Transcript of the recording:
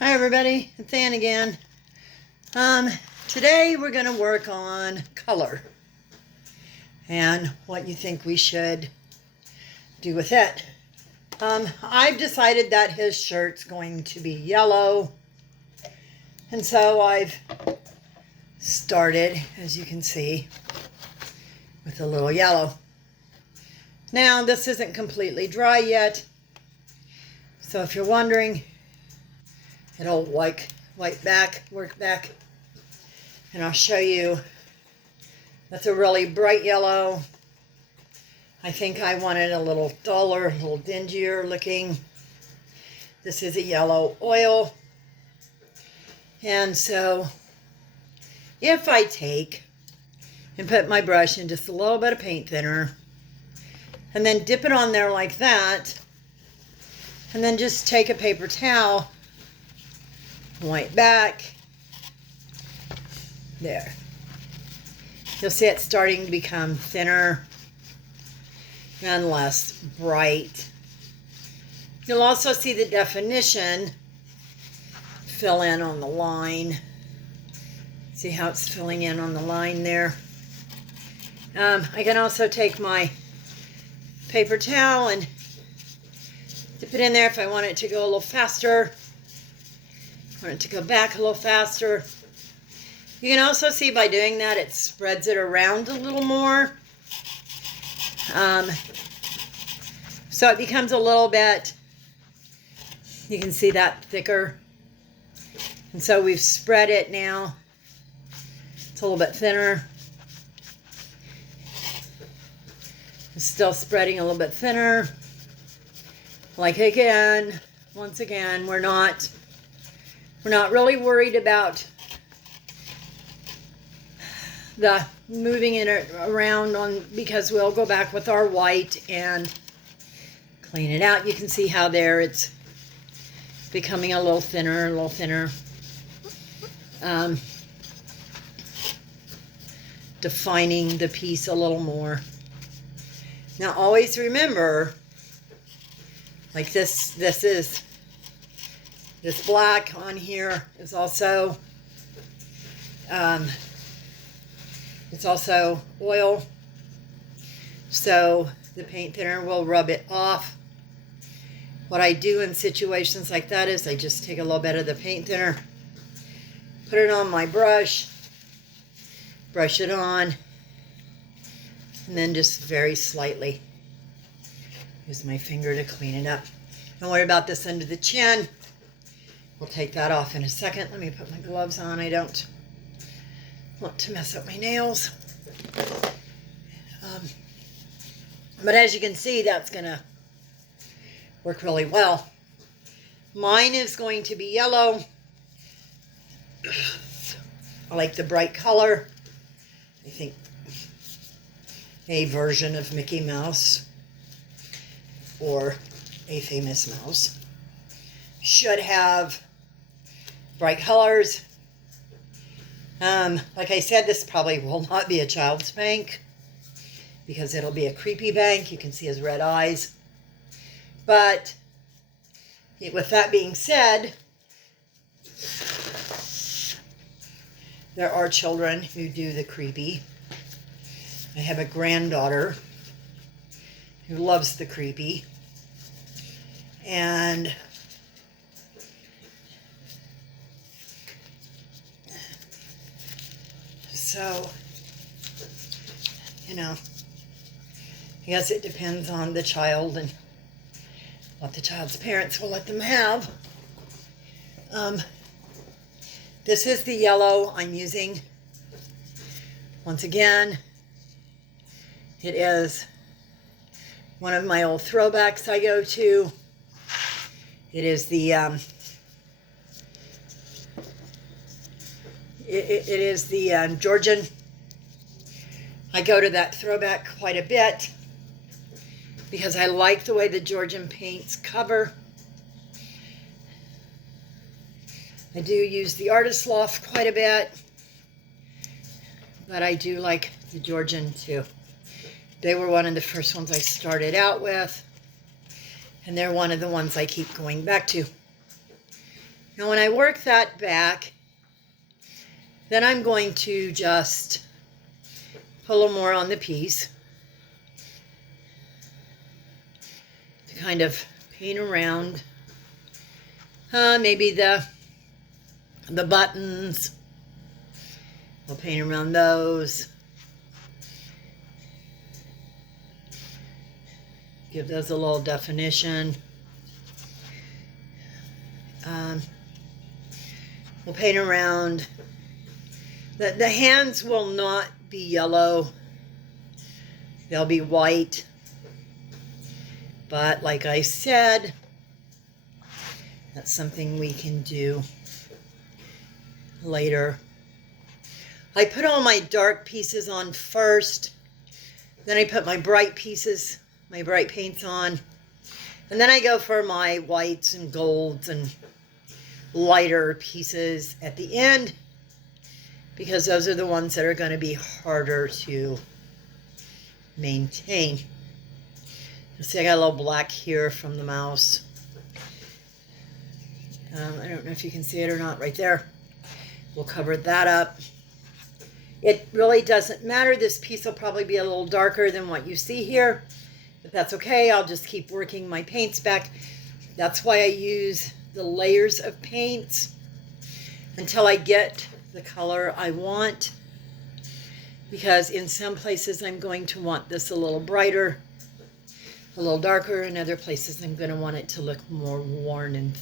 Hi everybody, it's Ann again. Today we're going to work on color and what you think we should do with it. I've decided that his shirt's going to be yellow, and so I've started, as you can see, with a little yellow. Now this isn't completely dry yet, so if you're wondering, it'll work back, and I'll show you. That's a really bright yellow. I think I wanted a little duller, a little dingier looking. This is a yellow oil. And so if I take and put my brush in just a little bit of paint thinner and then dip it on there like that, and then just take a paper towel, wipe back, there. You'll see it starting to become thinner and less bright. You'll also see the definition fill in on the line. See how it's filling in on the line there? I can also take my paper towel and dip it in there if I want it to go a little faster. Want it to go back a little faster. You can also see by doing that it spreads it around a little more. So it becomes a little bit, you can see that thicker. And so we've spread it now. It's a little bit thinner. It's still spreading a little bit thinner. Like again, once again, we're not really worried about the moving it around because we'll go back with our white and clean it out. You can see how there it's becoming a little thinner, defining the piece a little more. Now always remember, like this black on here is also it's also oil, so the paint thinner will rub it off. What I do in situations like that is I just take a little bit of the paint thinner, put it on my brush, brush it on, and then just very slightly use my finger to clean it up. Don't worry about this under the chin. We'll take that off in a second. Let me put my gloves on. I don't want to mess up my nails. But as you can see, that's going to work really well. Mine is going to be yellow. I like the bright color. I think a version of Mickey Mouse or a famous mouse should have bright colors. Like I said, this probably will not be a child's bank because it'll be a creepy bank. You can see his red eyes. But with that being said, there are children who do the creepy. I have a granddaughter who loves the creepy. And so, you know, I guess it depends on the child and what the child's parents will let them have. This is the yellow I'm using. Once again, it is one of my old throwbacks I go to. It is the it is the Georgian. I go to that throwback quite a bit because I like the way the Georgian paints cover. I do use the Artist Loft quite a bit, but I do like the Georgian too. They were one of the first ones I started out with, and they're one of the ones I keep going back to. Now when I work that back, then I'm going to just put a little more on the piece to kind of paint around maybe the buttons. We'll paint around those. Give those a little definition. We'll paint around. The hands will not be yellow. They'll be white. But like I said, that's something we can do later. I put all my dark pieces on first. Then I put my bright pieces, my bright paints on. And then I go for my whites and golds and lighter pieces at the end, because those are the ones that are going to be harder to maintain. You see I got a little black here from the mouse. I don't know if you can see it or not right there. We'll cover that up. It really doesn't matter. This piece will probably be a little darker than what you see here, but that's okay. I'll just keep working my paints back. That's why I use the layers of paints until I get the color I want, because in some places I'm going to want this a little brighter, a little darker. In other places I'm going to want it to look more worn and